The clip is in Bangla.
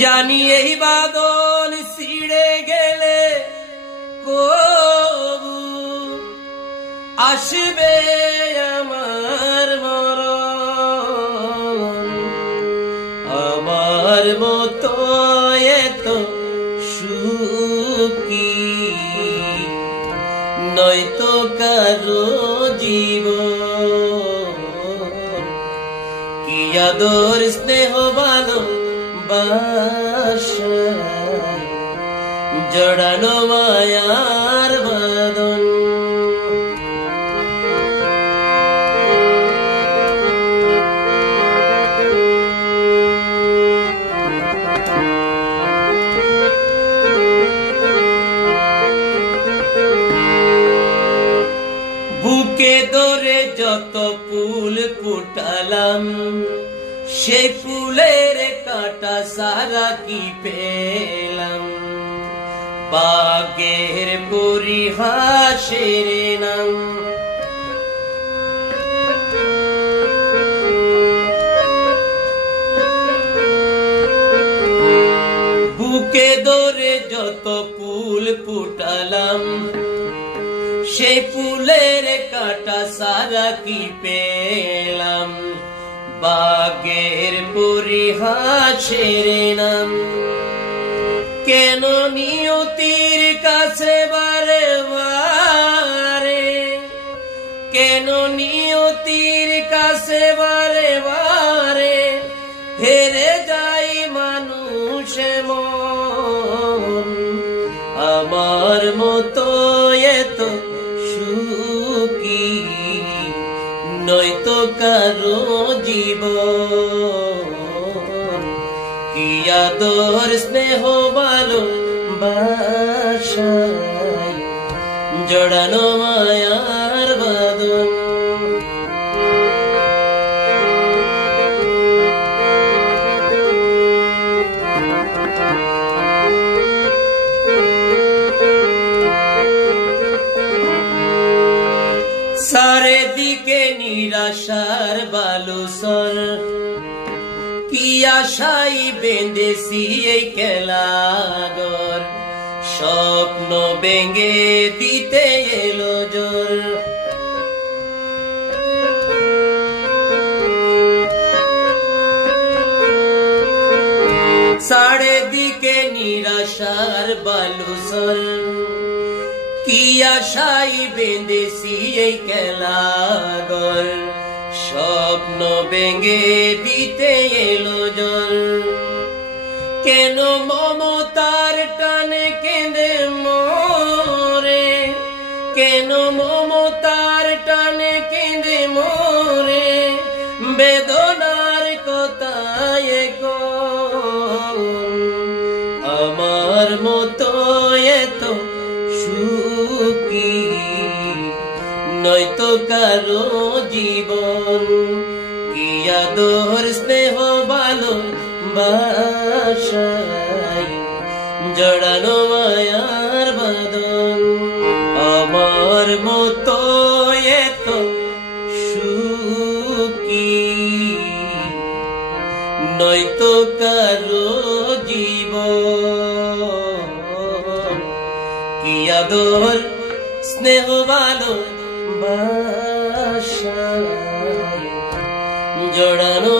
জানি এই বাদল ছিড়ে গেলে কবু আসবে আমার মরণ। আমার মতো এত সুখী নয়তো কারো জীবন। কি আদর স্নেহ ভালোবাসা জড়ানো মায়ার বাঁধন। বুকে ধরে যত ফুল ফুটালাম সেই ফুলের কাঁটা সারা কি পেলাম। বাগের পরিহাসের নাম বুকে ধরে যত ফুল ফুটালাম সেই ফুলের কাঁটা সারা কি পেলাম। বাগের পরিহাসের নাম কেন নিয়তির কাছে বারে বারে, কেন নিয়তির কাছে বারে বারে হেরে যাই মানুষ মন। আমার মতো এত সুখী নয়তো কারো জীবন। কি আদর স্নেহ ভালোবাসায় জড়ানো মায়ার বাঁধন। চারিদিকে নিরাশার বালুচর, কি আশাই বেঁধেছি এই খেলাঘর। স্বপ্ন ভেঙে দিতে এলো জোর, চারিদিকে নিরাশার বালুচর, কি আশাই বেঁধেছি এই খেলাঘর। স্বপ্ন ভেঙে দিতে এলো জল। কেন মমতার টানে কেঁদে মরে, কেন মমতার টানে কেঁদে মরে। বেদনার কথায় আমার মতো এত সুখী নয়তো কারো জীবন। কি আদর স্নেহ ভালোবাসায় জড়ানো মায়ার বাঁধন। আমার মতো এত সুখী নয়তো কারো জীবন। কি আদর স্নেহ ভালোবাসায় জড়ানো